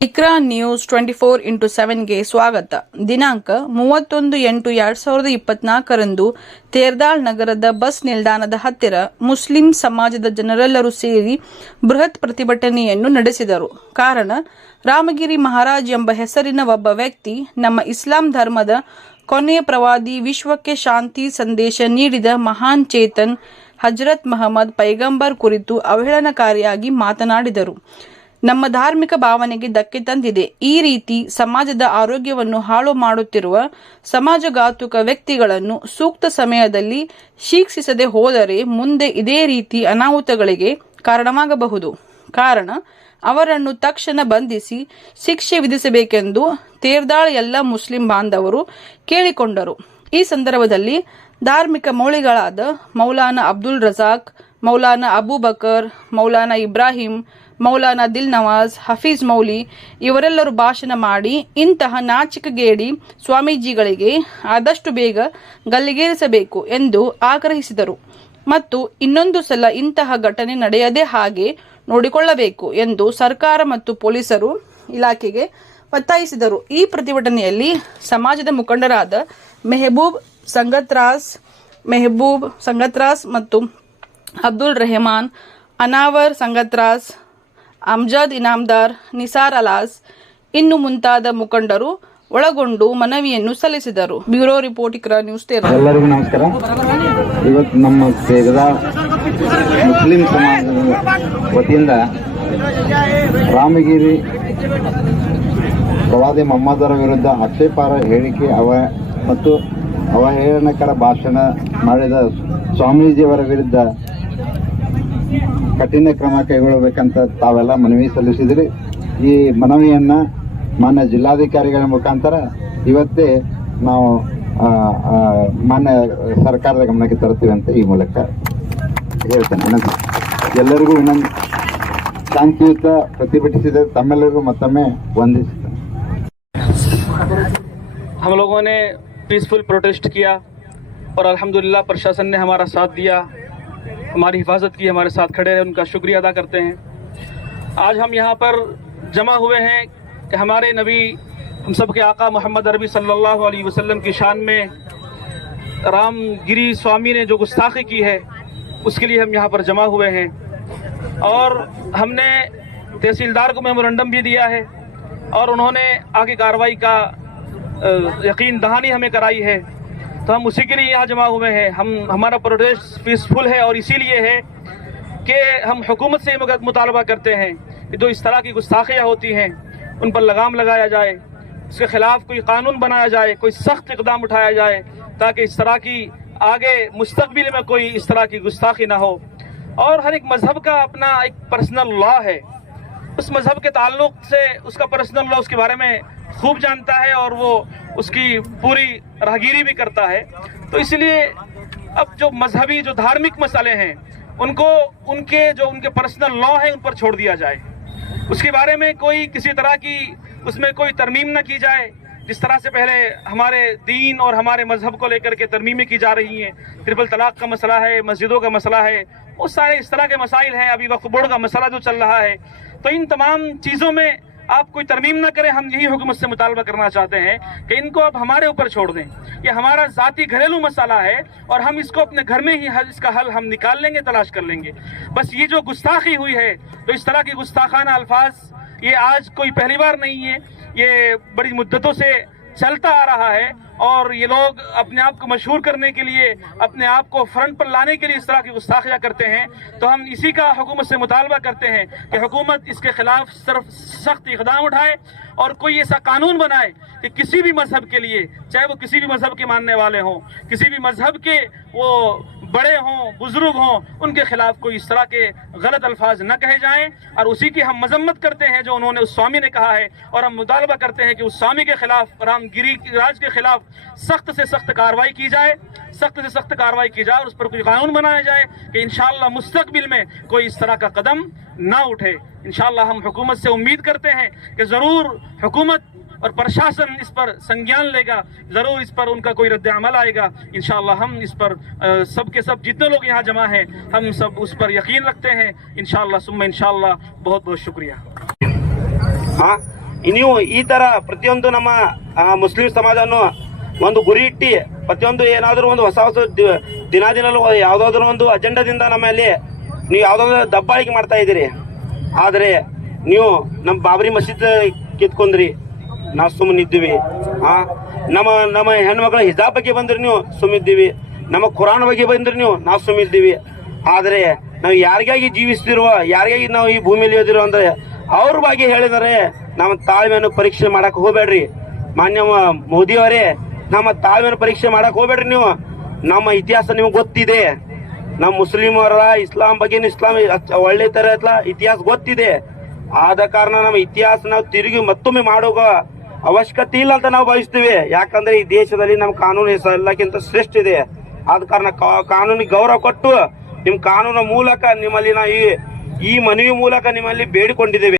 Iqra news twenty four into ಸೆವೆನ್ಗೆ ಸ್ವಾಗತ. ದಿನಾಂಕ ಮೂವತ್ತೊಂದು ಎಂಟು ಎರಡ್ ಸಾವಿರದ ಇಪ್ಪತ್ನಾಲ್ಕರಂದು ತೇರ್ದಾಳ್ ನಗರದ ಬಸ್ ನಿಲ್ದಾಣದ ಹತ್ತಿರ ಮುಸ್ಲಿಂ ಸಮಾಜದ ಜನರೆಲ್ಲರೂ ಸೇರಿ ಬೃಹತ್ ಪ್ರತಿಭಟನೆಯನ್ನು ನಡೆಸಿದರು. ಕಾರಣ, ರಾಮಗಿರಿ ಮಹಾರಾಜ್ ಎಂಬ ಹೆಸರಿನ ಒಬ್ಬ ವ್ಯಕ್ತಿ ನಮ್ಮ ಇಸ್ಲಾಂ ಧರ್ಮದ ಕೊನೆಯ ಪ್ರವಾದಿ ವಿಶ್ವಕ್ಕೆ ಶಾಂತಿ ಸಂದೇಶ ನೀಡಿದ ಮಹಾನ್ ಚೇತನ್ ಹಜರತ್ ಮಹಮ್ಮದ್ ಪೈಗಂಬರ್ ಕುರಿತು ಅವಹೇಳನಕಾರಿಯಾಗಿ ಮಾತನಾಡಿದರು. ನಮ್ಮ ಧಾರ್ಮಿಕ ಭಾವನೆಗೆ ಧಕ್ಕೆ ತಂದಿದೆ. ಈ ರೀತಿ ಸಮಾಜದ ಆರೋಗ್ಯವನ್ನು ಹಾಳು ಮಾಡುತ್ತಿರುವ ಸಮಾಜಘಾತುಕ ವ್ಯಕ್ತಿಗಳನ್ನು ಸೂಕ್ತ ಸಮಯದಲ್ಲಿ ಶಿಕ್ಷಿಸದೆ ಹೋದರೆ ಮುಂದೆ ಇದೇ ರೀತಿ ಅನಾಹುತಗಳಿಗೆ ಕಾರಣವಾಗಬಹುದು. ಕಾರಣ, ಅವರನ್ನು ತಕ್ಷಣ ಬಂಧಿಸಿ ಶಿಕ್ಷೆ ವಿಧಿಸಬೇಕೆಂದು ತೇರ್ದಾಳ್ ಎಲ್ಲ ಮುಸ್ಲಿಂ ಬಾಂಧವರು ಕೇಳಿಕೊಂಡರು. ಈ ಸಂದರ್ಭದಲ್ಲಿ ಧಾರ್ಮಿಕ ಮೌಳಿಗಳಾದ ಮೌಲಾನಾ ಅಬ್ದುಲ್ ರಜಾಕ್, ಮೌಲಾನಾ ಅಬೂಬಕರ್, ಮೌಲಾನಾ ಇಬ್ರಾಹಿಂ ಮೌಲಾನಾ ದಿಲ್ ನವಾಜ್, ಹಫೀಜ್ ಮೌಲಿ ಇವರೆಲ್ಲರೂ ಭಾಷಣ ಮಾಡಿ ಇಂತಹ ನಾಚಿಕಗೇಡಿ ಸ್ವಾಮೀಜಿಗಳಿಗೆ ಆದಷ್ಟು ಬೇಗ ಗಲ್ಲಿಗೇರಿಸಬೇಕು ಎಂದು ಆಗ್ರಹಿಸಿದರು. ಮತ್ತು ಇನ್ನೊಂದು ಸಲ ಇಂತಹ ಘಟನೆ ನಡೆಯದೇ ಹಾಗೆ ನೋಡಿಕೊಳ್ಳಬೇಕು ಎಂದು ಸರ್ಕಾರ ಮತ್ತು ಪೊಲೀಸರು ಇಲಾಖೆಗೆ ಒತ್ತಾಯಿಸಿದರು. ಈ ಪ್ರತಿಭಟನೆಯಲ್ಲಿ ಸಮಾಜದ ಮುಖಂಡರಾದ ಮೆಹಬೂಬ್ ಸಂಗತ್ರಾಸ್ ಮೆಹಬೂಬ್ ಸಂಗತ್ರಾಸ್ ಮತ್ತು ಅಬ್ದುಲ್ ರೆಹಮಾನ್, ಅನಾವರ್ ಸಂಗತ್ರಾಸ್ ಅಮ್ಜದ್ ಇನಾಮ್ದಾರ್ ನಿಸಾರ್ ಅಲಾಸ್ ಇನ್ನು ಮುಂತಾದ ಮುಖಂಡರು ಒಳಗೊಂಡು ಮನವಿಯನ್ನು ಸಲ್ಲಿಸಿದರು. ಬ್ಯೂರೋ ರಿಪೋರ್ಟ್ ನ್ಯೂಸ್ ಎಲ್ಲರಿಗೂ ನಮಸ್ಕಾರ. ಇವತ್ತು ನಮ್ಮ ಸೇಗದ ಮುಸ್ಲಿಂ ಸಮಾಜದ ವತಿಯಿಂದ ರಾಮಗಿರಿ ಪ್ರವಾದಿ ಮೊಹಮ್ಮದರ ವಿರುದ್ಧ ಆಕ್ಷೇಪಾರ ಹೇಳಿಕೆ ಅವ ಮತ್ತು ಅವಹೇಳನಕರ ಭಾಷಣ ಮಾಡಿದ ಸ್ವಾಮೀಜಿಯವರ ವಿರುದ್ಧ ಕಠಿಣ ಕ್ರಮ ಕೈಗೊಳ್ಳಬೇಕಂತ ತಾವೆಲ್ಲ ಮನವಿ ಸಲ್ಲಿಸಿದ್ರಿ ಈ ಮನವಿಯನ್ನ ಮಾನ್ಯ ಜಿಲ್ಲಾಧಿಕಾರಿಗಳ ಮುಖಾಂತರ ಇವತ್ತೇ ನಾವು ಆ, ಆ, ಮಾನ್ಯ ಸರ್ಕಾರದ ಗಮನಕ್ಕೆ ತರ್ತೀವಿ ಅಂತ ಈ ಮೂಲಕ ಹೇಳ್ತೇನೆ ವಿನಂತಿ ಎಲ್ಲರಿಗೂ ವಿನಂತಿ ಶಾಂತಿಯುತ ಪ್ರತಿಭಟಿಸಿದ ತಮ್ಮೆಲ್ಲರಿಗೂ ಮತ್ತೊಮ್ಮೆ ವಂದಿಸುತ್ತೇನೆ हम लोगों ने पीसफुल प्रोटेस्ट किया और अल्हम्दुलिल्लाह प्रशासन ने हमारा साथ दिया ہماری حفاظت کی، ہمارے ساتھ کھڑے رہے، ان کا شکریہ ادا کرتے ہیں۔ آج ہم یہاں پر جمع ہوئے ہیں کہ ہمارے نبی، ہم سب کے آقا محمد عربی صلی اللہ علیہ وسلم کی شان میں رام گری سوامی نے جو گستاخی کی ہے، اس کے لیے ہم یہاں پر جمع ہوئے ہیں۔ اور ہم نے تحصیلدار کو میمورنڈم بھی دیا ہے اور انہوں نے آگے کاروائی کا یقین دہانی ہمیں کرائی ہے۔ تو ہم اسی کے لیے یہاں جمع ہوئے ہیں۔ ہم، ہمارا پروٹیسٹ پیسفل ہے اور اسی لیے ہے کہ ہم حکومت سے مطالبہ کرتے ہیں کہ جو اس طرح کی گستاخیاں ہوتی ہیں، ان پر لگام لگایا جائے، اس کے خلاف کوئی قانون بنایا جائے، کوئی سخت اقدام اٹھایا جائے تاکہ اس طرح کی آگے مستقبل میں کوئی اس طرح کی گستاخی نہ ہو۔ اور ہر ایک مذہب کا اپنا ایک پرسنل لا ہے۔ اس مذہب کے تعلق سے، اس کا پرسنل لا اس کے بارے میں خوب جانتا ہے اور وہ اس کی پوری رہگیری بھی کرتا ہے۔ تو اس لیے اب جو مذہبی، جو دھارمک مسئلے ہیں، ان کو، ان کے جو، ان کے پرسنل لاء ہیں، ان پر چھوڑ دیا جائے۔ اس کے بارے میں کوئی کسی طرح کی، اس میں کوئی ترمیم نہ کی جائے۔ جس طرح سے پہلے ہمارے دین اور ہمارے مذہب کو لے کر کے ترمیمیں کی جا رہی ہیں۔ ٹرپل طلاق کا مسئلہ ہے، مسجدوں کا مسئلہ ہے۔ وہ سارے اس طرح کے مسائل ہیں۔ ابھی وقت بورڈ کا مسئلہ جو چل رہا ہے۔ تو ان تمام چیزوں میں آپ کوئی ترمیم نہ کریں، ہم یہی حکومت سے مطالبہ کرنا چاہتے ہیں کہ ان کو آپ ہمارے اوپر چھوڑ دیں۔ یہ ہمارا ذاتی گھریلو مسئلہ ہے اور ہم اس کو اپنے گھر میں ہی اس کا حل ہم نکال لیں گے، تلاش کر لیں گے۔ بس یہ جو گستاخی ہوئی ہے، تو اس طرح کی گستاخانہ الفاظ، یہ آج کوئی پہلی بار نہیں ہے۔ یہ بڑی مدتوں سے چلتا آ رہا ہے۔ اور یہ لوگ اپنے آپ کو مشہور کرنے کے لیے، اپنے آپ کو فرنٹ پر لانے کے لیے اس طرح کی گستاخیاں کرتے ہیں۔ تو ہم اسی کا حکومت سے مطالبہ کرتے ہیں کہ حکومت اس کے خلاف صرف سخت اقدام اٹھائے اور کوئی ایسا قانون بنائے کہ کسی بھی مذہب کے لیے، چاہے وہ کسی بھی مذہب کے ماننے والے ہوں، کسی بھی مذہب کے وہ بڑے ہوں، بزرگ ہوں، ان کے خلاف کوئی اس طرح کے غلط الفاظ نہ کہے جائیں۔ اور اسی کی ہم مذمت کرتے ہیں، جو انہوں نے اس سوامی نے کہا ہے۔ اور ہم مطالبہ کرتے ہیں کہ اس سوامی کے خلاف، رام گیری راج کے خلاف سخت سے سخت کاروائی کی جائے، سخت سے سخت کاروائی کی جائے اور اس پر کوئی قانون بنایا جائے کہ انشاءاللہ مستقبل میں کوئی اس طرح کا قدم نہ اٹھے۔ انشاءاللہ ہم حکومت سے امید کرتے ہیں کہ ضرور حکومت اور پرشاسن اس پر سنگیان لے گا، ضرور اس پر ان کا کوئی رد عمل آئے گا۔ انشاءاللہ ہم اس پر سب کے سب جتنے لوگ یہاں جمع ہیں، ہم سب اس پر یقین رکھتے ہیں۔ انشاءاللہ سم انشاءاللہ بہت بہت شکریہ۔ ہاں ಇನ್ನೂ ಈ ಥರ ಪ್ರತಿಯೊಂದು ನಮ್ಮ ಮುಸ್ಲಿಂ ಸಮಾಜವನ್ನು ಒಂದು ಗುರಿ ಇಟ್ಟು ಪ್ರತಿಯೊಂದು ಏನಾದರೂ ಒಂದು ಹೊಸ ಹೊಸ ದಿನ ದಿನಲೂ ಯಾವ್ದಾದ್ರು ಒಂದು ಅಜೆಂಡಾದಿಂದ ನಮ್ಮಲ್ಲಿ ನೀವು ಯಾವುದಾದ್ರೂ ದಬ್ಬಾಳಿಕೆ ಮಾಡ್ತಾ ಇದ್ದೀರಿ. ಆದರೆ ನೀವು ನಮ್ಮ ಬಾಬರಿ ಮಸೀದ್ ಕಿತ್ಕೊಂಡ್ರಿ, ನಾವು ಸುಮ್ಮನಿದ್ದೀವಿ ಆ, ನಮ್ಮ ನಮ್ಮ ಹೆಣ್ಮಕ್ಳ ಹಿಜಾಬ್ ಬಗ್ಗೆ ಬಂದ್ರೆ ನೀವು ಸುಮ್ಮಿದ್ದೀವಿ ನಮ್ಮ ಕುರಾನ್ ಬಗ್ಗೆ ಬಂದ್ರೆ ನೀವು, ನಾವು ಸುಮ್ಮಿದ್ದೀವಿ ಆದರೆ ನಾವು ಯಾರಿಗಾಗಿ ಜೀವಿಸ್ತಿರುವ, ಯಾರಿಗಾಗಿ ನಾವು ಈ ಭೂಮಿಯಲ್ಲಿ ಇದ್ದೀರೋ ಅಂದರೆ ಅವ್ರ ಬಗ್ಗೆ ಹೇಳಿದರೆ ನಮ್ಮ ತಾಳ್ಮೆಯನ್ನು ಪರೀಕ್ಷೆ ಮಾಡೋಕೆ ಹೋಗ್ಬೇಡ್ರಿ. ಮಾನ್ಯ ಮೋದಿ ಅವರೇ ನಮ್ಮ ತಾಳ್ಮೆನ ಪರೀಕ್ಷೆ ಮಾಡಕ್ ಹೋಗ್ಬೇಡ್ರಿ ನೀವು. ನಮ್ಮ ಇತಿಹಾಸ ನಿಮ್ಗೆ ಗೊತ್ತಿದೆ. ನಮ್ಮ ಮುಸ್ಲಿಮರ ಇಸ್ಲಾಂ ಬಗ್ಗೆ ಇಸ್ಲಾಂ ಒಳ್ಳೆ ತರ ಇತಿಹಾಸ ಗೊತ್ತಿದೆ. ಆದ ಕಾರಣ ನಮ್ಮ ಇತಿಹಾಸ ನಾವು ತಿರುಗಿ ಮತ್ತೊಮ್ಮೆ ಮಾಡೋ ಅವಶ್ಯಕತೆ ಇಲ್ಲ ಅಂತ ನಾವು ಭಾವಿಸ್ತೀವಿ. ಯಾಕಂದ್ರೆ ಈ ದೇಶದಲ್ಲಿ ನಮ್ಮ ಕಾನೂನು ಎಲ್ಲಕ್ಕಿಂತ ಶ್ರೇಷ್ಠ ಇದೆ. ಆದ ಕಾರಣ ಕಾನೂನಿಗೆ ಗೌರವ ಕೊಟ್ಟು, ನಿಮ್ ಕಾನೂನು ಮೂಲಕ ನಿಮ್ಮಲ್ಲಿ ನಾವು ಈ ಮನವಿ ಮೂಲಕ ನಿಮ್ಮಲ್ಲಿ ಬೇಡಿಕೊಂಡಿದ್ದೇವೆ.